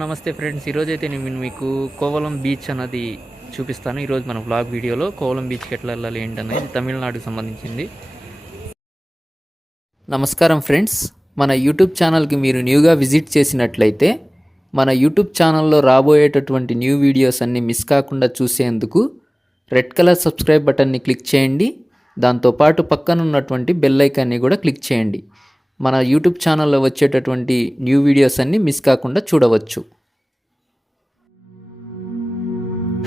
నమస్తే ఫ్రెండ్స్, ఈరోజైతే నేను మీకు కోవలం బీచ్ అన్నది చూపిస్తాను. ఈరోజు మన వ్లాగ్ వీడియోలో కోవలం బీచ్కి ఎట్లా వెళ్ళాలి ఏంటనేది తమిళనాడుకు సంబంధించింది. నమస్కారం ఫ్రెండ్స్, మన యూట్యూబ్ ఛానల్కి మీరు న్యూగా విజిట్ చేసినట్లయితే మన యూట్యూబ్ ఛానల్లో రాబోయేటటువంటి న్యూ వీడియోస్ అన్నీ మిస్ కాకుండా చూసేందుకు రెడ్ కలర్ సబ్స్క్రైబ్ బటన్ని క్లిక్ చేయండి. దాంతోపాటు పక్కన ఉన్నటువంటి బెల్ ఐకాన్ని కూడా క్లిక్ చేయండి. మన యూట్యూబ్ ఛానల్లో వచ్చేటటువంటి న్యూ వీడియోస్ అన్నీ మిస్ కాకుండా చూడవచ్చు.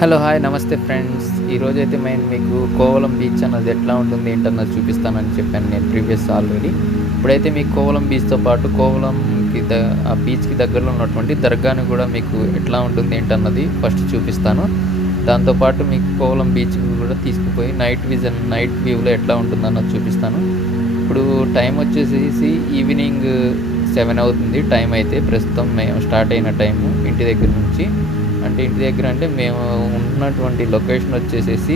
హలో హాయ్ నమస్తే ఫ్రెండ్స్, ఈరోజైతే నేను మీకు కోవలం బీచ్ అన్నది ఎట్లా ఉంటుంది ఏంటన్నది చూపిస్తానని చెప్పాను నేను ప్రీవియస్ ఆల్రెడీ. ఇప్పుడైతే మీకు కోవలం బీచ్తో పాటు కోవలంకి ఆ బీచ్కి దగ్గరలో ఉన్నటువంటి దర్గాని కూడా మీకు ఎట్లా ఉంటుంది ఏంటన్నది ఫస్ట్ చూపిస్తాను. దాంతోపాటు మీకు కోవలం బీచ్కి కూడా తీసుకుపోయి నైట్ వ్యూలో ఎట్లా ఉంటుందన్నది చూపిస్తాను. ఇప్పుడు టైం వచ్చేసేసి ఈవినింగ్ 7 అవుతుంది టైం. అయితే ప్రస్తుతం మేము స్టార్ట్ అయిన టైము ఇంటి దగ్గర నుంచి అంటే మేము ఉన్నటువంటి లొకేషన్ వచ్చేసేసి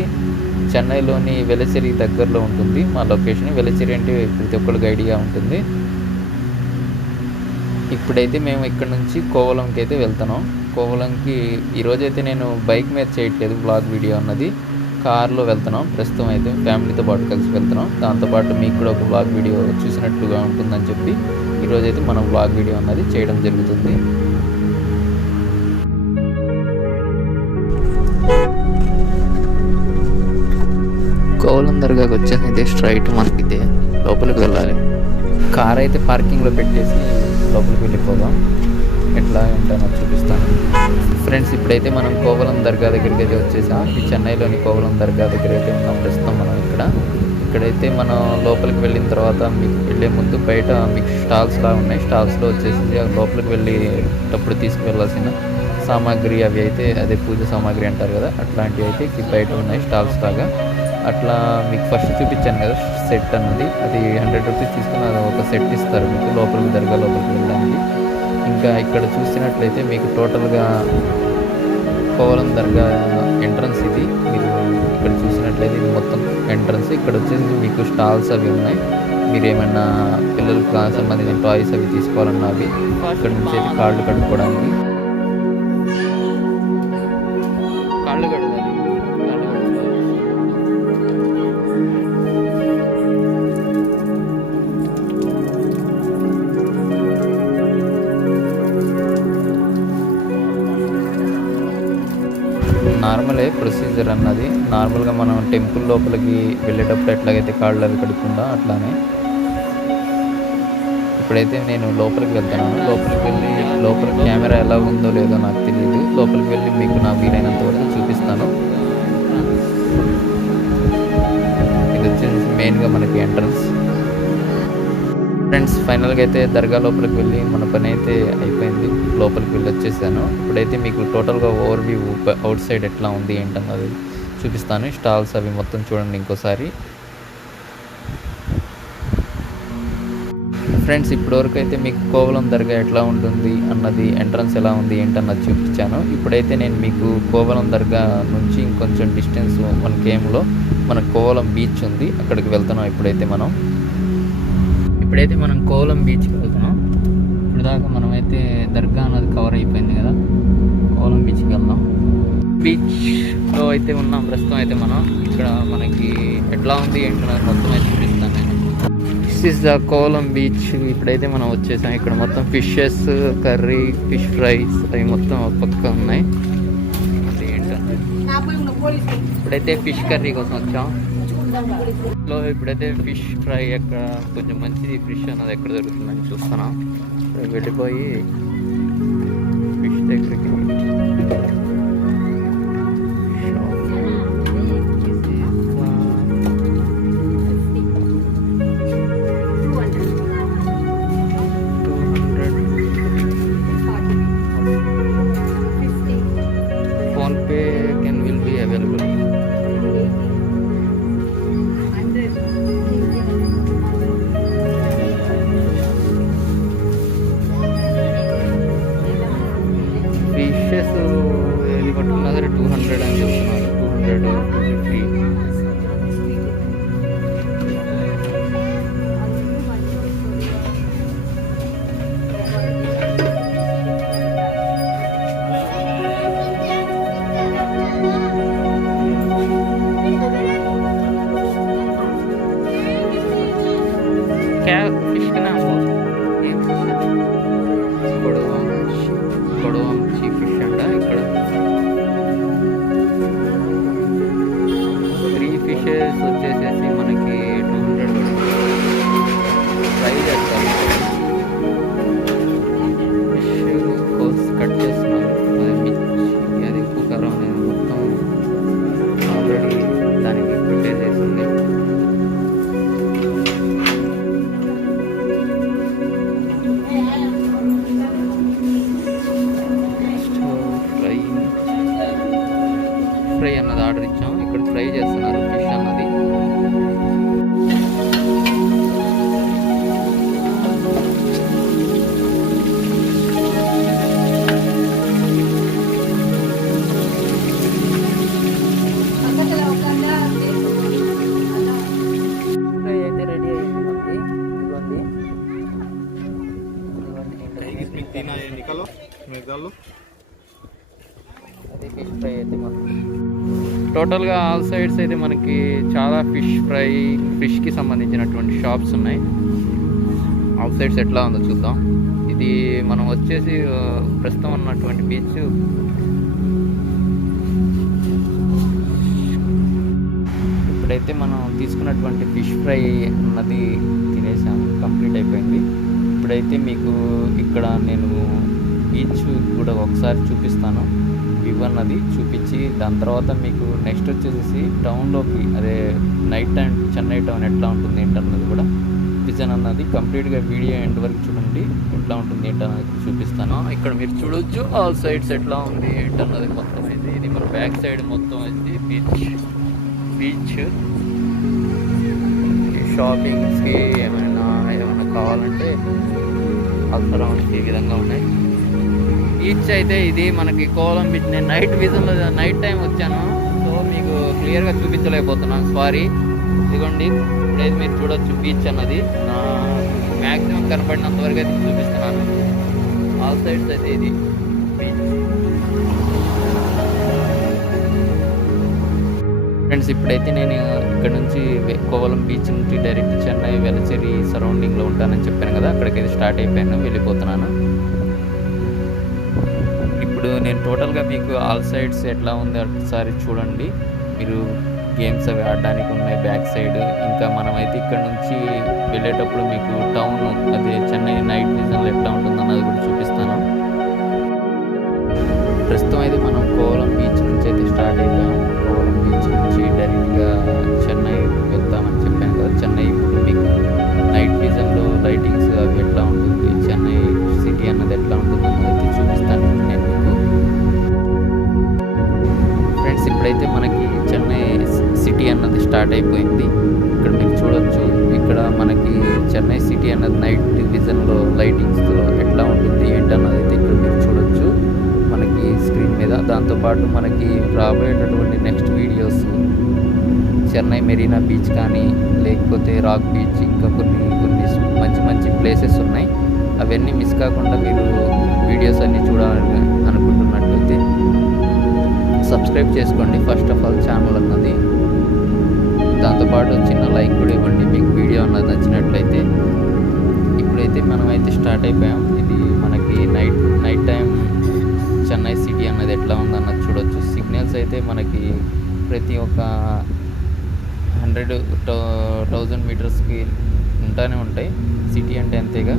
చెన్నైలోని వెలసిరి దగ్గరలో ఉంటుంది మా లొకేషన్. వెలసిరి అంటే ప్రతి ఒక్కరికి ఐడియా ఉంటుంది. ఇప్పుడైతే మేము ఇక్కడ నుంచి కోవలంకి అయితే వెళ్తున్నాం. కోవలంకి ఈరోజైతే నేను బైక్ మీద చేయట్లేదు బ్లాగ్ వీడియో అన్నది, కార్లో వెళ్తున్నాం. ప్రస్తుతం అయితే ఫ్యామిలీతో పాటు కలిసి వెళ్తున్నాం. దాంతోపాటు మీకు కూడా ఒక బ్లాగ్ వీడియో చూసినట్లుగా ఉంటుందని చెప్పి ఈరోజైతే మనం బ్లాగ్ వీడియో అన్నది చేయడం జరుగుతుంది. కోవలం దర్గాకి వచ్చేసి స్ట్రైట్ మనకి లోపలికి వెళ్ళాలి. కార్ అయితే పార్కింగ్లో పెట్టేసి లోపలికి వెళ్ళిపోదాం. ఎట్లా ఉంటానో చూపిస్తాను ఫ్రెండ్స్. ఇప్పుడైతే మనం కోవలం దర్గా దగ్గరికి అయితే వచ్చేసాం. ఇది చెన్నైలోని కోవలం దర్గా దగ్గర అయితే ఉన్నాం ప్రస్తుతం మనం ఇక్కడైతే మనం లోపలికి వెళ్ళిన తర్వాత మీకు వెళ్ళే ముందు బయట మీకు స్టాల్స్లా ఉన్నాయి. స్టాల్స్లో వచ్చేసి లోపలికి వెళ్ళేటప్పుడు తీసుకువెళ్ళాల్సిన సామాగ్రి అవి అయితే అదే పూజ సామాగ్రి అంటారు కదా, అట్లాంటివి అయితే బయట ఉన్నాయి స్టాల్స్ లాగా. అట్లా మీకు ఫస్ట్ చూపించాను కదా సెట్ అన్నది, అది 100 రూపీస్ తీసుకుని అది ఒక సెట్ ఇస్తారు మీకు లోపలికి దర్గా లోపలికి వెళ్ళడానికి. ఇంకా ఇక్కడ చూసినట్లయితే మీకు టోటల్గా కోవలం దర్గా ఎంట్రన్స్ ఇది. మీరు ఇక్కడ చూసినట్లయితే ఇది మొత్తం ఎంట్రన్స్. ఇక్కడ వచ్చేసి మీకు స్టాల్స్ అవి ఉన్నాయి. మీరు ఏమైనా పిల్లలకు సంబంధించిన టాయ్స్ అవి తీసుకోవాలన్నా అవి ఇక్కడ నుంచి అయితే కాళ్ళు కడుక్కోవడానికి నార్మలే ప్రొసీజర్ అన్నది. నార్మల్గా మనం టెంపుల్ లోపలికి వెళ్ళేటప్పుడు ఎట్లాగైతే కాళ్ళు అవి కడుక్కుంటా అట్లానే. ఇప్పుడైతే నేను లోపలికి వెళ్తున్నాను. లోపలికి వెళ్ళి లోపల కెమెరా ఎలా ఉందో లేదో నాకు తెలియదు. లోపలికి వెళ్ళి మీకు నా వీలైనంత వరకు చూపిస్తాను. ఇది వచ్చేసి మెయిన్గా మనకి ఎంట్రన్స్. ఫ్రెండ్స్ ఫైనల్గా అయితే దర్గా లోపలికి వెళ్ళి మన పని అయితే అయిపోయింది. లోపలికి వెళ్ళి వచ్చేసాను. ఇప్పుడైతే మీకు టోటల్గా ఓవర్ వ్యూ అవుట్ సైడ్ ఎట్లా ఉంది ఏంటన్నది చూపిస్తాను. స్టాల్స్ అవి మొత్తం చూడండి ఇంకోసారి. ఫ్రెండ్స్ ఇప్పటివరకు అయితే మీకు కోవలం దర్గా ఎట్లా ఉంటుంది అన్నది, ఎంట్రన్స్ ఎలా ఉంది ఏంటన్నది చూపించాను. ఇప్పుడైతే నేను మీకు కోవలం దర్గా నుంచి ఇంకొంచెం డిస్టెన్స్ మన కేమ్లో మన కోవలం బీచ్ ఉంది, అక్కడికి వెళ్తున్నాం. ఇప్పుడైతే మనం కోవలం బీచ్కి వెళ్తున్నాం. ఇప్పుడు దాకా మనమైతే దర్గా అన్నది కవర్ అయిపోయింది కదా, కోవలం బీచ్కి వెళ్దాం. బీచ్లో అయితే ఉన్నాం ప్రస్తుతం. అయితే మనం ఇక్కడ మనకి ఎట్లా ఉంది ఏంటన్నది మొత్తం అయితే చూపిస్తాను నేను. This is the Kovalam beach. ఇప్పుడైతే మనం వచ్చేసాం. ఇక్కడ మొత్తం ఫిషెస్ కర్రీ, ఫిష్ ఫ్రైస్ అవి మొత్తం ఒక పక్క ఉన్నాయి. ఏంటంటే ఇప్పుడైతే ఫిష్ కర్రీ కోసం వచ్చాం. ఇప్పుడైతే ఫిష్ ఫ్రై ఎక్కడ కొంచెం మంచిది ఫిష్ అన్నది ఎక్కడ దొరుకుతుందని చూస్తున్నాం. వెళ్ళిపోయి ఫిష్ దగ్గరికి PhonePe will be available. Kodavanchi fish అంట. ఇక్కడ 3 ఫిషెస్ వచ్చేసేసి మనకి 200 ఫ్రై చేస్తారు. ఫిష్ కోర్స్ కట్ చేస్తున్నారు. అది మిర్చి, అది ఉప్పు కారం అనేది మొత్తం ఆల్రెడీ దానికి ప్రిపేర్ చేసింది. ఫ్రై అన్నది ఆర్డర్ ఇచ్చాం. ఇక్కడ ఫ్రై చేస్తున్నారు ఫిష్ అన్నది. ఫ్రై అయితే రెడీ అయింది మనకి. అది ఫిష్ ఫ్రై అయితే మనకి టోటల్గా ఆల్ సైడ్స్ అయితే మనకి చాలా ఫిష్కి సంబంధించినటువంటి షాప్స్ ఉన్నాయి. ఆల్ సైడ్స్ ఎట్లా ఉందో చూద్దాం. ఇది మనం వచ్చేసి ప్రస్తుతం ఉన్నటువంటి బీచ్ ఇప్పుడైతే మనం తీసుకున్నటువంటి ఫిష్ ఫ్రై అన్నది తినేసాము, కంప్లీట్ అయిపోయింది. ఇప్పుడైతే మీకు ఇక్కడ నేను బీచ్ కూడా ఒకసారి చూపిస్తాను. వ్యూ అన్నది చూపించి దాని తర్వాత మీకు నెక్స్ట్ వచ్చేసి టౌన్లోకి, అదే నైట్ టైం చెన్నై టౌన్ ఎట్లా ఉంటుంది ఏంటన్నది కూడా విజన్ అన్నది కంప్లీట్గా వీడియో ఎండ్ వరకు చూడండి. ఎట్లా ఉంటుంది ఏంటన్నది చూపిస్తాను. ఇక్కడ మీరు చూడొచ్చు ఆల్ సైడ్స్ ఎట్లా ఉంది ఏంటన్నది మొత్తం అయితే. ఇది మన బ్యాక్ సైడ్ మొత్తం అయితే బీచ్ షాపింగ్స్కి ఏమైనా కావాలంటే ఆల్ అరౌండ్స్ ఈ విధంగా ఉన్నాయి. బీచ్ అయితే ఇది మనకి కోలం బీచ్. నేను నైట్ టైం వచ్చాను, సో మీకు క్లియర్గా చూపించలేకపోతున్నాను, సారీ. ఇదిగోండి ఇప్పుడైతే మీరు చూడొచ్చు బీచ్ అన్నది. మ్యాక్సిమం కనపడినంత వరకు అయితే చూపిస్తున్నాను. ఆల్ సైడ్స్ అయితే ఇది బీచ్. ఫ్రెండ్స్ ఇప్పుడైతే నేను ఇక్కడ నుంచి కోవలం బీచ్ నుంచి డైరెక్ట్ చెన్నై వెలచేరి సరౌండింగ్లో ఉంటానని చెప్పాను కదా, అక్కడికైతే స్టార్ట్ అయిపోయాను, వెళ్ళిపోతున్నాను. ఇప్పుడు నేను టోటల్గా మీకు ఆల్ సైడ్స్ ఎట్లా ఉంది ఒకసారి చూడండి. మీరు గేమ్స్ అవి ఆడడానికి ఉన్నాయి బ్యాక్ సైడ్. ఇంకా మనమైతే ఇక్కడ నుంచి వెళ్ళేటప్పుడు మీకు టౌన్, అదే చెన్నై నైట్ విజన్లో ఎట్లా ఉంటుందన్నది కూడా చూపిస్తాను. ప్రస్తుతం అయితే మనం కోవలం బీచ్ నుంచి అయితే స్టార్ట్ అయిపోయాం. కోవలం బీచ్ నుంచి డైరెక్ట్గా చెన్నై వెళ్తామని చెప్పాను కదా. చెన్నై ఇప్పుడు మీకు నైట్ విజన్లో లైటింగ్స్ అవి ఎట్లా ఉంటుంది, చెన్నై సిటీ అన్నది ఎట్లా ఉంటుంది అన్నది చూపిస్తాను నేను మీకు. ఫ్రెండ్స్ ఇప్పుడైతే మనకి చెన్నై సిటీ అన్నది స్టార్ట్ అయిపోయింది. ఇక్కడ మీరు చూడొచ్చు. ఇక్కడ మనకి చెన్నై సిటీ అన్నది నైట్ విజన్లో లైటింగ్స్లో ఎట్లా ఉంటుంది ఏంటన్నది అయితే ఇక్కడ మీరు చూడొచ్చు మనకి స్క్రీన్ మీద. దాంతోపాటు మనకి రాబోయేటటువంటి next videos Chennai Marina beach కానీ, లేకపోతే రాక్ బీచ్, ఇంకా కొన్ని మంచి ప్లేసెస్ ఉన్నాయి. అవన్నీ మిస్ కాకుండా మీరు వీడియోస్ అన్నీ చూడాలని అనుకుంటున్నట్లయితే సబ్స్క్రైబ్ చేసుకోండి ఫస్ట్ ఆఫ్ ఆల్ ఛానల్ అన్నది. దాంతోపాటు చిన్న లైక్ కూడా ఇవ్వండి మీకు వీడియో అన్నది నచ్చినట్లయితే. ఇప్పుడైతే మనమైతే స్టార్ట్ అయిపోయాం. ఇది మనకి నైట్ టైం చెన్నై సిటీ అన్నది ఎట్లా ఉందన్నది చూడొచ్చు. సిగ్నల్స్ అయితే మనకి ప్రతి ఒక్క 100,000 మీటర్స్కి ఉంటానే ఉంటాయి. సిటీ అంటే అంతేగా.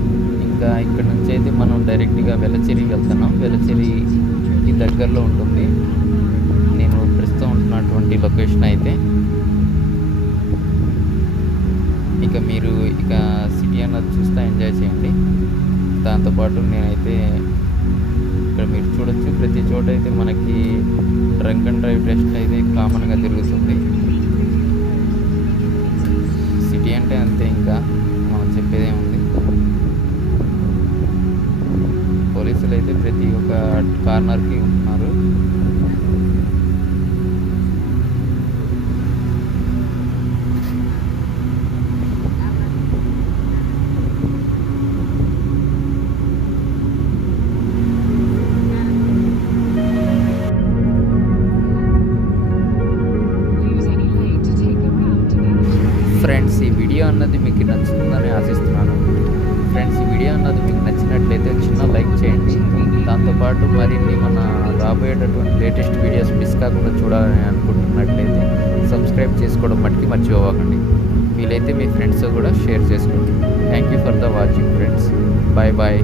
ఇంకా ఇక్కడ నుంచి అయితే మనం డైరెక్ట్గా వెలచేరి వెళ్తున్నాం. వెలచేరికి దగ్గరలో ఉంటుంది నేను ప్రస్తుతం ఉంటున్నటువంటి లొకేషన్ అయితే. ఇక మీరు సిటీ అన్నది చూస్తే ఎంజాయ్ చేయండి. దాంతోపాటు నేనైతే ఇక్కడ మీరు చూడొచ్చు ప్రతి చోట అయితే మనకి డ్రంక్ అండ్ డ్రైవ్ టెస్ట్ అయితే కామన్గా జరుగుతుంది. సిటీ అంటే అంతే, ఇంకా మనం చెప్పేదేముంది. పోలీసులు అయితే ప్రతి ఒక్క కార్నర్కి ఉంటున్నారు. ఫ్రెండ్స్ ఈ వీడియో అన్నది మీకు నచ్చుతుందని ఆశిస్తున్నాను. ఫ్రెండ్స్, ఈ వీడియో అన్నది మీకు నచ్చినట్లయితే చిన్న లైక్ చేయండి. దాంతోపాటు మరిన్ని మన రాబోయేటటువంటి లేటెస్ట్ వీడియోస్ మిస్ కాకుండా చూడాలని అనుకుంటున్నట్లయితే సబ్స్క్రైబ్ చేసుకోవడం మట్టుకి మర్చిపోకండి. వీలైతే మీ ఫ్రెండ్స్ కూడా షేర్ చేసుకోండి. Thank you for the watching friends. Bye bye.